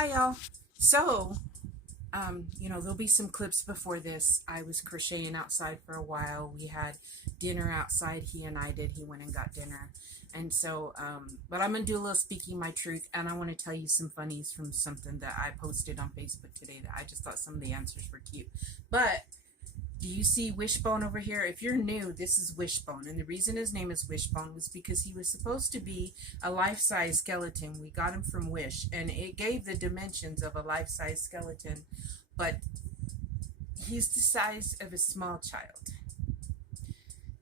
Hi y'all. So, there'll be some clips before this. I was crocheting outside for a while. We had dinner outside. He and I did. He went and got dinner. And so, but I'm going to do a little speaking my truth. And I want to tell you some funnies from something that I posted on Facebook today that I just thought some of the answers were cute. But do you see Wishbone over here? If you're new, this is Wishbone. And the reason his name is Wishbone was because he was supposed to be a life-size skeleton. We got him from Wish, and it gave the dimensions of a life-size skeleton. But he's the size of a small child.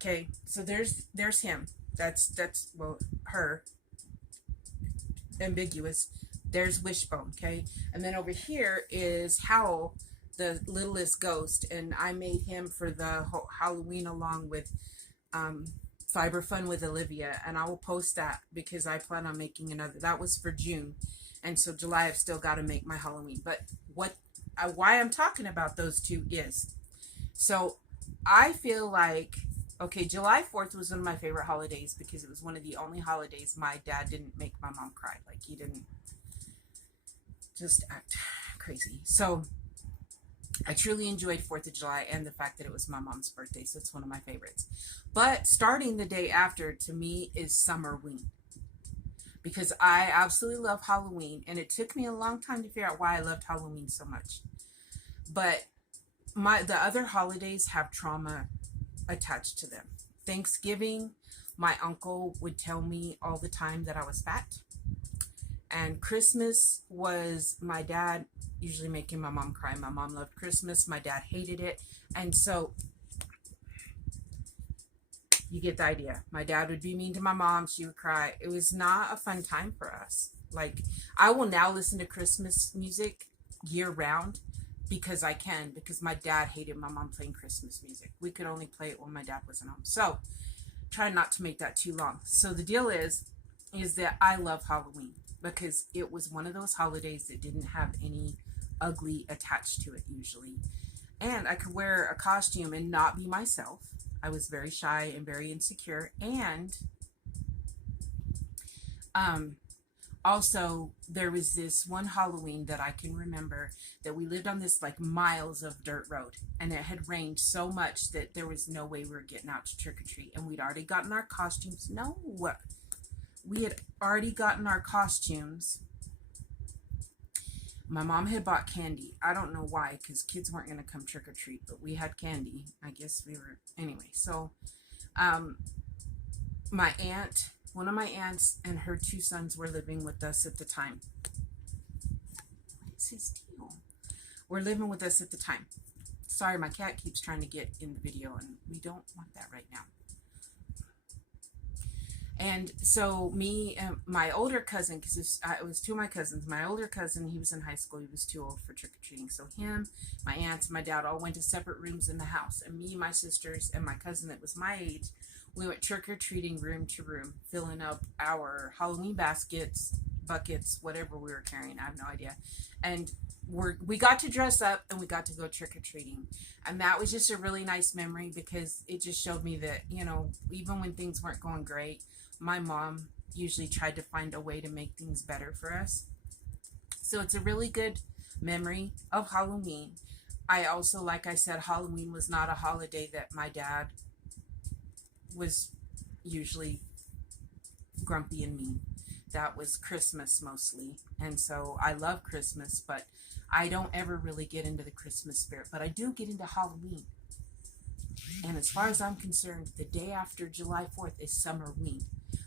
Okay, so there's him. That's well, her. Ambiguous. There's Wishbone, okay? And then over here is Howl, the littlest ghost, and I made him for the Halloween along with Fiberfun with Olivia, and I will post that because I plan on making another. That was for June, and so July I've still got to make my Halloween. But why I'm talking about those two is, so I feel like, okay, July 4th was one of my favorite holidays because it was one of the only holidays my dad didn't make my mom cry. Like, he didn't just act crazy. So I truly enjoyed 4th of July and the fact that it was my mom's birthday, so it's one of my favorites. But starting the day after, to me, is Summerween. Because I absolutely love Halloween, and it took me a long time to figure out why I loved Halloween so much. But the other holidays have trauma attached to them. Thanksgiving, my uncle would tell me all the time that I was fat. And Christmas was my dad usually making my mom cry. My mom loved Christmas. My dad hated it. And so you get the idea. My dad would be mean to my mom. She would cry. It was not a fun time for us. Like, I will now listen to Christmas music year round because I can, because my dad hated my mom playing Christmas music. We could only play it when my dad wasn't home. So try not to make that too long. So the deal is that I love Halloween because it was one of those holidays that didn't have any ugly attached to it usually. And I could wear a costume and not be myself. I was very shy and very insecure. And also there was this one Halloween that I can remember that we lived on this like miles of dirt road, and it had rained so much that there was no way we were getting out to trick-or-treat, and we'd already gotten our costumes. We had already gotten our costumes. My mom had bought candy. I don't know why, because kids weren't going to come trick-or-treat, but we had candy. I guess we were, anyway. So, my aunt, one of my aunts and her two sons were living with us at the time. What is his deal? Were living with us at the time. Sorry, my cat keeps trying to get in the video, and we don't want that right now. And so me and my older cousin, because it was two of my cousins, my older cousin, he was in high school, he was too old for trick-or-treating. So him, my aunts, my dad all went to separate rooms in the house. And me, my sisters, and my cousin that was my age, we went trick-or-treating room to room, filling up our Halloween baskets, buckets, whatever we were carrying. I have no idea. And we got to dress up and we got to go trick-or-treating. And that was just a really nice memory because it just showed me that, even when things weren't going great, my mom usually tried to find a way to make things better for us. So it's a really good memory of Halloween. I also, like I said, Halloween was not a holiday that my dad was usually grumpy and mean. That was Christmas mostly. And so I love Christmas, but I don't ever really get into the Christmas spirit. But I do get into Halloween. And as far as I'm concerned, the day after July 4th is Summerween.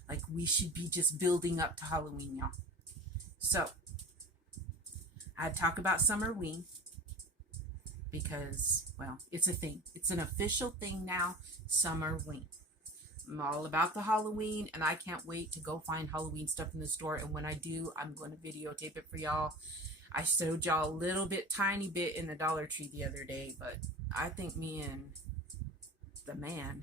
Like, we should be just building up to Halloween, y'all. So, I'd talk about Summerween because, well, it's a thing. It's an official thing now, Summerween. I'm all about the Halloween, and I can't wait to go find Halloween stuff in the store. And when I do, I'm going to videotape it for y'all. I showed y'all a little bit, tiny bit in the Dollar Tree the other day, but I think me and the man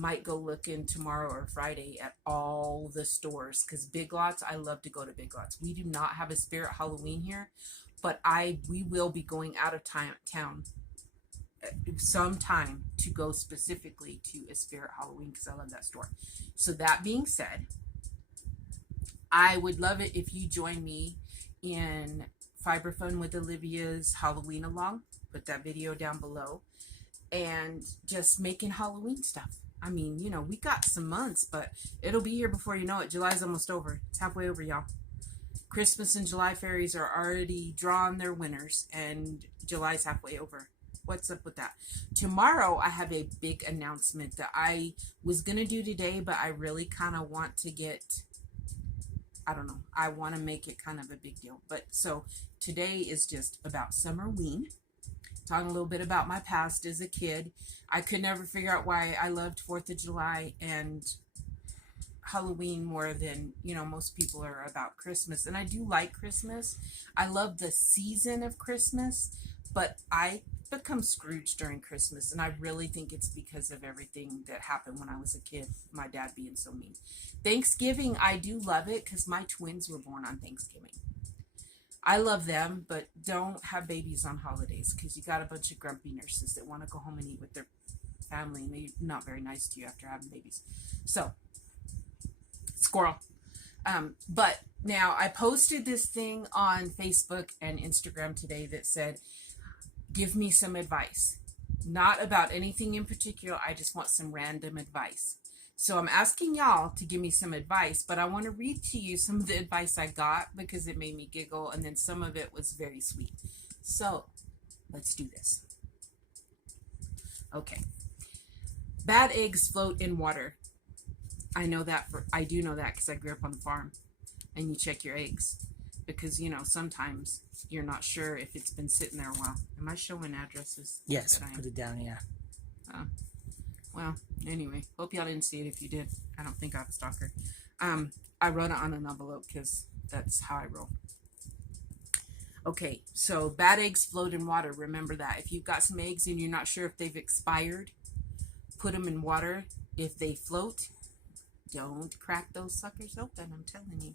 might go looking tomorrow or Friday at all the stores, because Big Lots, I love to go to Big Lots. We do not have a Spirit Halloween here, but we will be going out of town sometime to go specifically to a Spirit Halloween because I love that store. So that being said, I would love it if you join me in Fiberfun with Olivia's Halloween along. Put that video down below. And just making Halloween stuff. I mean, you know, we got some months, but it'll be here before you know it. July's almost over. It's halfway over, y'all. Christmas and July fairies are already drawn their winners, and July's halfway over. What's up with that? Tomorrow, I have a big announcement that I was going to do today, but I really kind of want to get, I don't know, I want to make it kind of a big deal. But so today is just about Summerween. Talking a little bit about my past as a kid. I could never figure out why I loved 4th of July and Halloween more than, you know, most people are about Christmas. And I do like Christmas. I love the season of Christmas, but I become Scrooge during Christmas. And I really think it's because of everything that happened when I was a kid. My dad being so mean. Thanksgiving, I do love it because my twins were born on Thanksgiving. I love them, but don't have babies on holidays because you got a bunch of grumpy nurses that want to go home and eat with their family, and they're not very nice to you after having babies. So, squirrel. But now I posted this thing on Facebook and Instagram today that said, give me some advice. Not about anything in particular. I just want some random advice. So I'm asking y'all to give me some advice, but I want to read to you some of the advice I got because it made me giggle, and then some of it was very sweet. So let's do this. Okay. Bad eggs float in water. I do know that because I grew up on the farm, and you check your eggs because, you know, sometimes you're not sure if it's been sitting there a while. Am I showing addresses? Yes, put it down, yeah. Well, anyway, hope y'all didn't see it. If you did, I don't think I have a stalker. I wrote it on an envelope because that's how I roll. Okay, so bad eggs float in water. Remember that. If you've got some eggs and you're not sure if they've expired, put them in water. If they float, don't crack those suckers open, I'm telling you.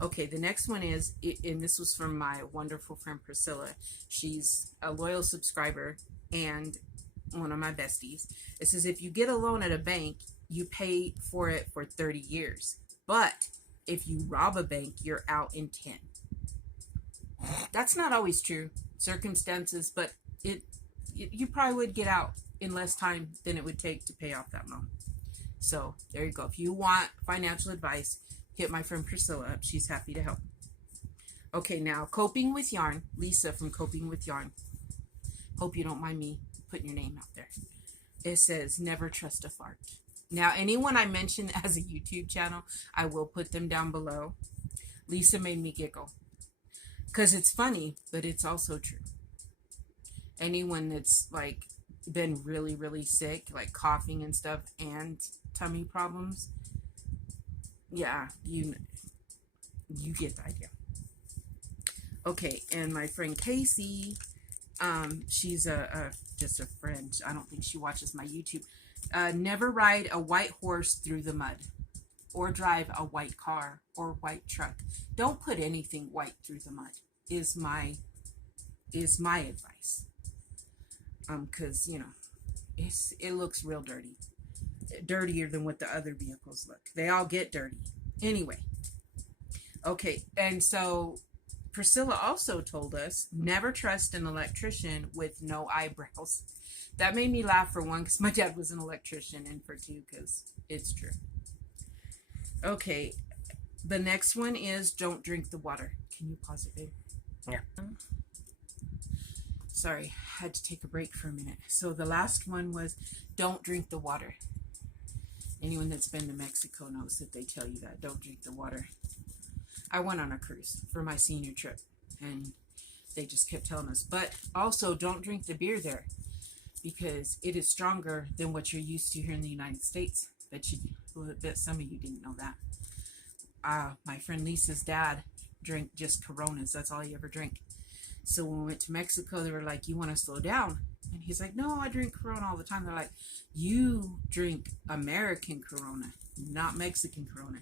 Okay, the next one is, and this was from my wonderful friend Priscilla. She's a loyal subscriber and one of my besties. It says, if you get a loan at a bank, you pay for it for 30 years. But if you rob a bank, you're out in 10. That's not always true. Circumstances, but you probably would get out in less time than it would take to pay off that loan. So there you go. If you want financial advice, hit my friend Priscilla up. She's happy to help. Okay, now Coping with Yarn. Lisa from Coping with Yarn. Hope you don't mind me putting your name out there. It says, never trust a fart. Now, anyone I mention as a YouTube channel, I will put them down below. Lisa made me giggle. Because it's funny, but it's also true. Anyone that's, like, been really, really sick, like coughing and stuff, and tummy problems, yeah, you get the idea. Okay, and my friend Casey, she's just a friend. I don't think she watches my YouTube. Never ride a white horse through the mud, or drive a white car or white truck. Don't put anything white through the mud. Is my advice. Because you know, it looks real dirty, dirtier than what the other vehicles look. They all get dirty anyway. Okay, and so Priscilla also told us, never trust an electrician with no eyebrows. That made me laugh, for one, because my dad was an electrician, and for two, because it's true. Okay, the next one is don't drink the water. Can you pause it, babe? Yeah. Sorry, had to take a break for a minute. So the last one was don't drink the water. Anyone that's been to Mexico knows that they tell you that. Don't drink the water. I went on a cruise for my senior trip, and they just kept telling us. But also, don't drink the beer there, because it is stronger than what you're used to here in the United States. Bet some of you didn't know that. My friend Lisa's dad drank just Coronas. That's all he ever drank. So when we went to Mexico, they were like, you want to slow down? And he's like, no, I drink Corona all the time. They're like, you drink American Corona, not Mexican Corona.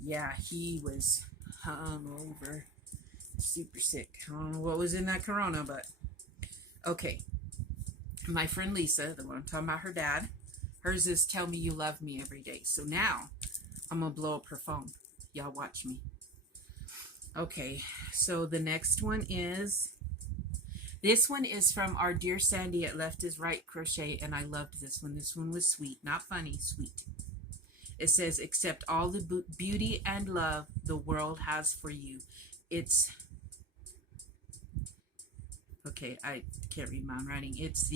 Yeah, he was hungover, super sick. I don't know what was in that Corona, but okay. My friend Lisa, the one I'm talking about, her dad, hers is tell me you love me every day. So now I'm going to blow up her phone. Y'all watch me. Okay, so the next one is, this one is from our dear Sandy at Left is Right Crochet, and I loved this one. This one was sweet, not funny, sweet. It says, accept all the beauty and love the world has for you. It's, okay, I can't read my own writing. It's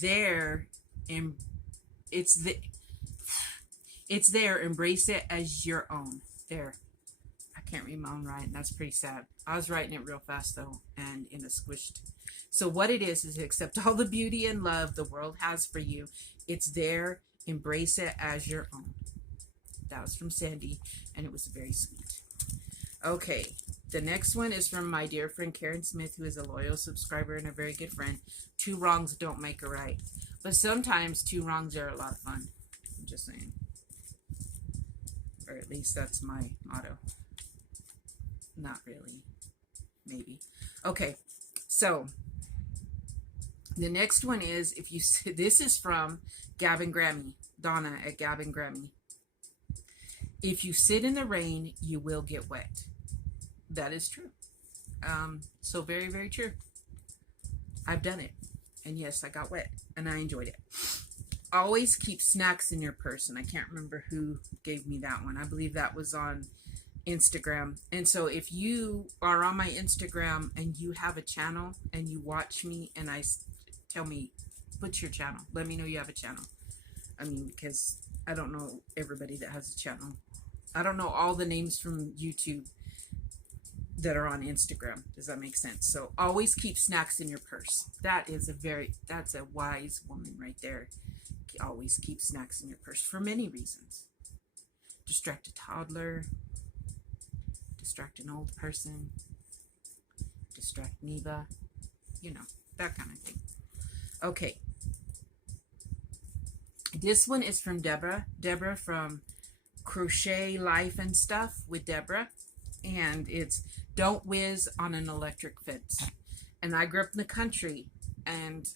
there, and it's there, embrace it as your own. There. I can't read my own writing. That's pretty sad. I was writing it real fast though, and in a squished. So what it is accept all the beauty and love the world has for you. It's there. Embrace it as your own. That was from Sandy, and it was very sweet. Okay, the next one is from my dear friend Karen Smith, who is a loyal subscriber and a very good friend. 2 wrongs don't make a right, but sometimes 2 wrongs are a lot of fun. I'm just saying, or at least that's my motto. Not really, maybe. Okay, so the next one is, if you, this is from Gabbing Grammy, Donna at Gabbing Grammy. If you sit in the rain, you will get wet. That is true. So very, very true. I've done it. And yes, I got wet and I enjoyed it. Always keep snacks in your purse. And I can't remember who gave me that one. I believe that was on Instagram. And so if you are on my Instagram and you have a channel and you watch me and tell me, what's your channel? Let me know you have a channel. I mean, because I don't know everybody that has a channel. I don't know all the names from YouTube that are on Instagram. Does that make sense? So always keep snacks in your purse. That's a wise woman right there. Always keep snacks in your purse for many reasons. Distract a toddler, distract an old person, distract Neva, you know, that kind of thing. Okay. This one is from Debra. Debra from Crochet Life and Stuff with Debra. And it's, don't whiz on an electric fence. And I grew up in the country, and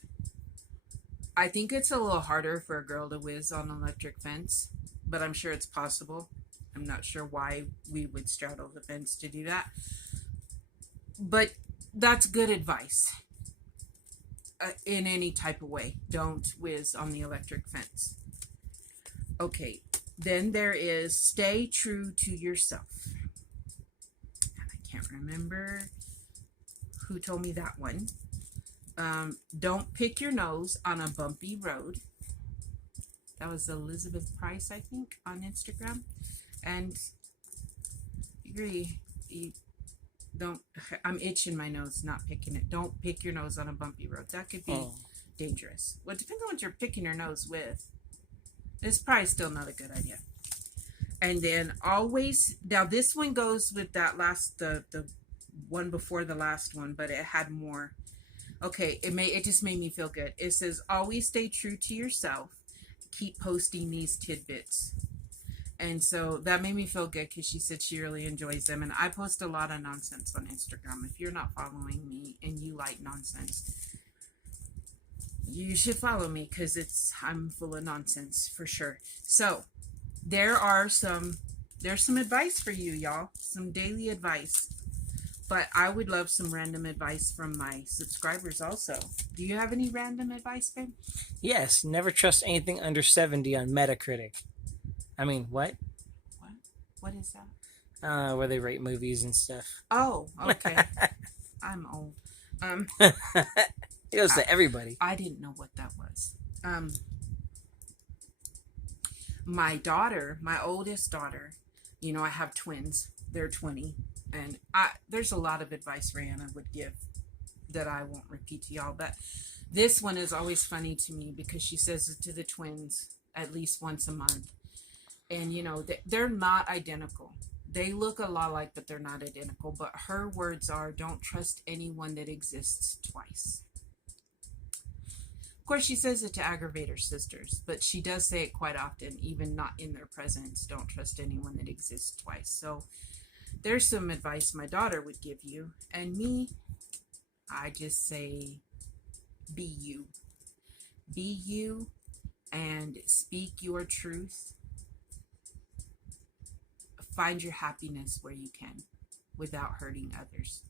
I think it's a little harder for a girl to whiz on an electric fence, but I'm sure it's possible. I'm not sure why we would straddle the fence to do that. But that's good advice. In any type of way. Don't whiz on the electric fence. Okay. Then there is stay true to yourself. And I can't remember who told me that one. Don't pick your nose on a bumpy road. That was Elizabeth Price, I think, on Instagram. And I agree. I'm itching my nose, not picking it. Don't pick your nose on a bumpy road. That could be dangerous. Well, it depends on what you're picking your nose with. It's probably still not a good idea. And then always, now this one goes with that last, the one before the last one, but it had more. Okay, it just made me feel good. It says, always stay true to yourself. Keep posting these tidbits. And so that made me feel good because she said she really enjoys them. And I post a lot of nonsense on Instagram. If you're not following me and you like nonsense, you should follow me because I'm full of nonsense for sure. So there's some advice for you, y'all. Some daily advice. But I would love some random advice from my subscribers also. Do you have any random advice, babe? Yes, never trust anything under 70 on Metacritic. I mean, what? What is that? Where they rate movies and stuff. Oh, okay. I'm old. It goes to everybody. I didn't know what that was. My daughter, my oldest daughter, you know, I have twins. They're 20. And there's a lot of advice Rihanna would give that I won't repeat to y'all. But this one is always funny to me because she says it to the twins at least once a month. And, you know, they're not identical. They look a lot alike, but they're not identical. But her words are, don't trust anyone that exists twice. Of course, she says it to aggravate her sisters, but she does say it quite often, even not in their presence. Don't trust anyone that exists twice. So there's some advice my daughter would give you. And me, I just say, be you. Be you and speak your truth. find your happiness where you can without hurting others.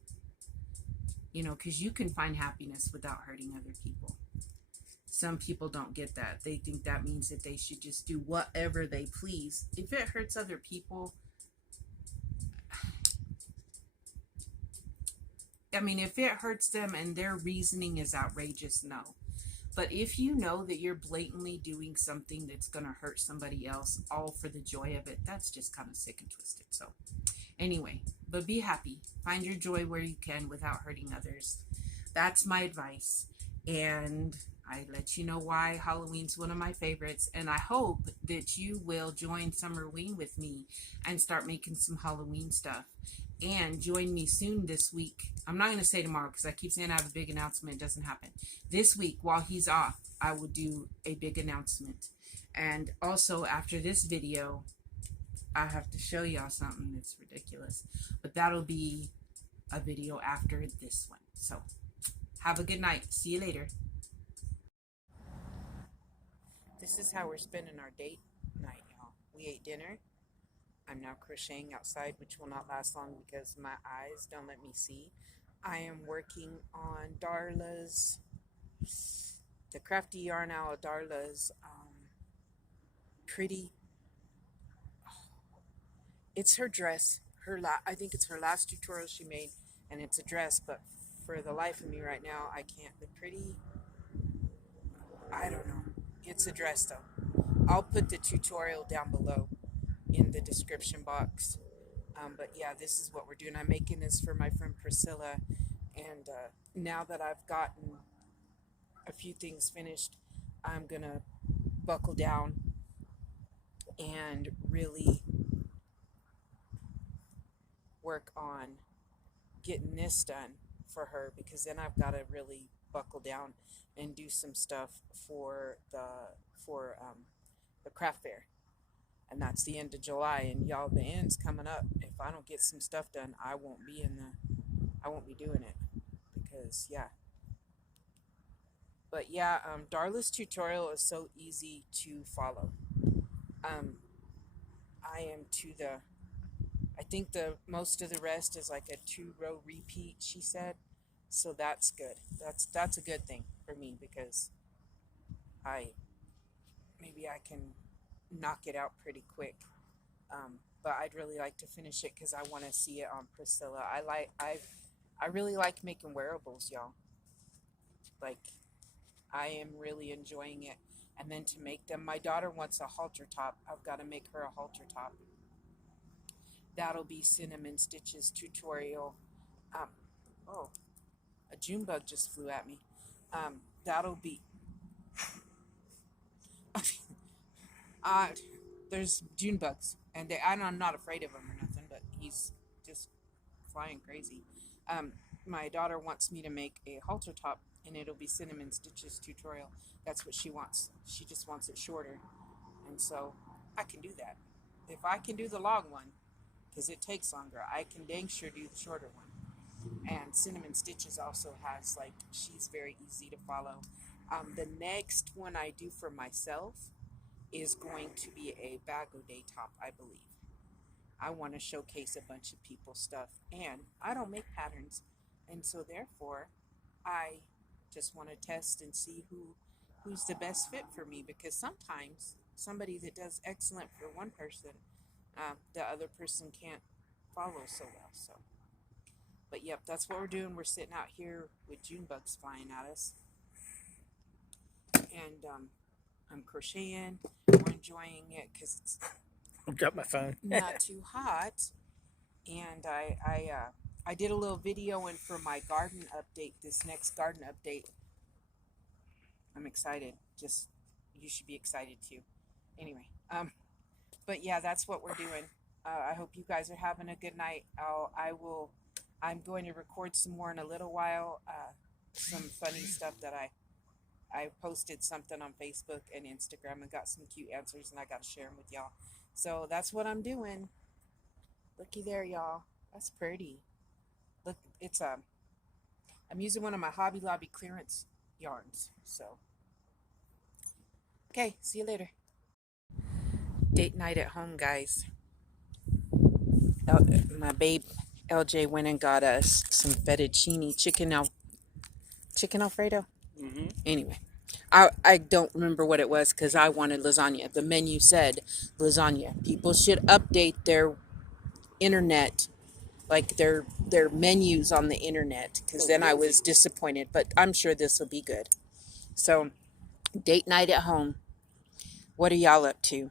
You know, because you can find happiness without hurting other people. Some people don't get that. They think that means that they should just do whatever they please. If it hurts other people, I mean, if it hurts them and their reasoning is outrageous, no. But if you know that you're blatantly doing something that's going to hurt somebody else, all for the joy of it, that's just kind of sick and twisted. So anyway, but be happy. Find your joy where you can without hurting others. That's my advice. And I let you know why Halloween's one of my favorites. And I hope that you will join Summerween with me and start making some Halloween stuff. And join me soon this week. I'm not going to say tomorrow because I keep saying I have a big announcement. It doesn't happen. This week, while he's off, I will do a big announcement. And also, after this video, I have to show y'all something that's ridiculous. But that'll be a video after this one. So, have a good night. See you later. This is how we're spending our date night, y'all. We ate dinner. I'm now crocheting outside, which will not last long because my eyes don't let me see. I am working on Darla's, the Crafty Yarn Owl Darla's pretty, it's her dress. I think it's her last tutorial she made, and it's a dress, but for the life of me right now, I can't. The pretty, I don't know. It's a dress though. I'll put the tutorial down below in the description box. But yeah, this is what we're doing. I'm making this for my friend Priscilla, and now that I've gotten a few things finished, I'm gonna buckle down and really work on getting this done for her, because then I've got to really buckle down and do some stuff for the craft fair. And that's the end of July, and y'all, the end's coming up. If I don't get some stuff done, I won't be doing it, because yeah. But yeah, Darla's tutorial is so easy to follow. I think the most of the rest is like a 2-row repeat, she said. So that's good. That's a good thing for me, because maybe I can knock it out pretty quick. But I'd really like to finish it because I want to see it on Priscilla. I really like making wearables, y'all. Like, I am really enjoying it. And then to make them, my daughter wants a halter top. I've got to make her a halter top. That'll be Cinnamon Stitches tutorial. Oh, a June bug just flew at me. That'll be... there's June bugs, and I'm not afraid of them or nothing, but he's just flying crazy. My daughter wants me to make a halter top, and it'll be Cinnamon Stitches tutorial. That's what she wants. She just wants it shorter, and so I can do that. If I can do the long one, because it takes longer, I can dang sure do the shorter one. And Cinnamon Stitches also has, like, she's very easy to follow. The next one I do for myself is going to be a Bago Day top, I believe. I want to showcase a bunch of people's stuff, and I don't make patterns, and so therefore I just want to test and see who's the best fit for me, because sometimes somebody that does excellent for one person, the other person can't follow so well. So, but yep, that's what we're doing. We're sitting out here with June bugs flying at us, and I'm crocheting. We're enjoying it because it's Drop my phone. not too hot. And I did a little video in for my garden update, this next garden update. I'm excited. Just, you should be excited too. Anyway, but yeah, that's what we're doing. I hope you guys are having a good night. I'm going to record some more in a little while. Some funny stuff that I posted something on Facebook and Instagram and got some cute answers, and I got to share them with y'all. So that's what I'm doing. Looky there, y'all. That's pretty. Look, it's I'm using one of my Hobby Lobby clearance yarns. So, okay, see you later. Date night at home, guys. my babe LJ went and got us some fettuccine chicken Alfredo. Mm-hmm. Anyway, I don't remember what it was because I wanted lasagna. The menu said lasagna. People should update their internet, like their menus on the internet, because then I was disappointed. But I'm sure this will be good. So, date night at home. What are y'all up to?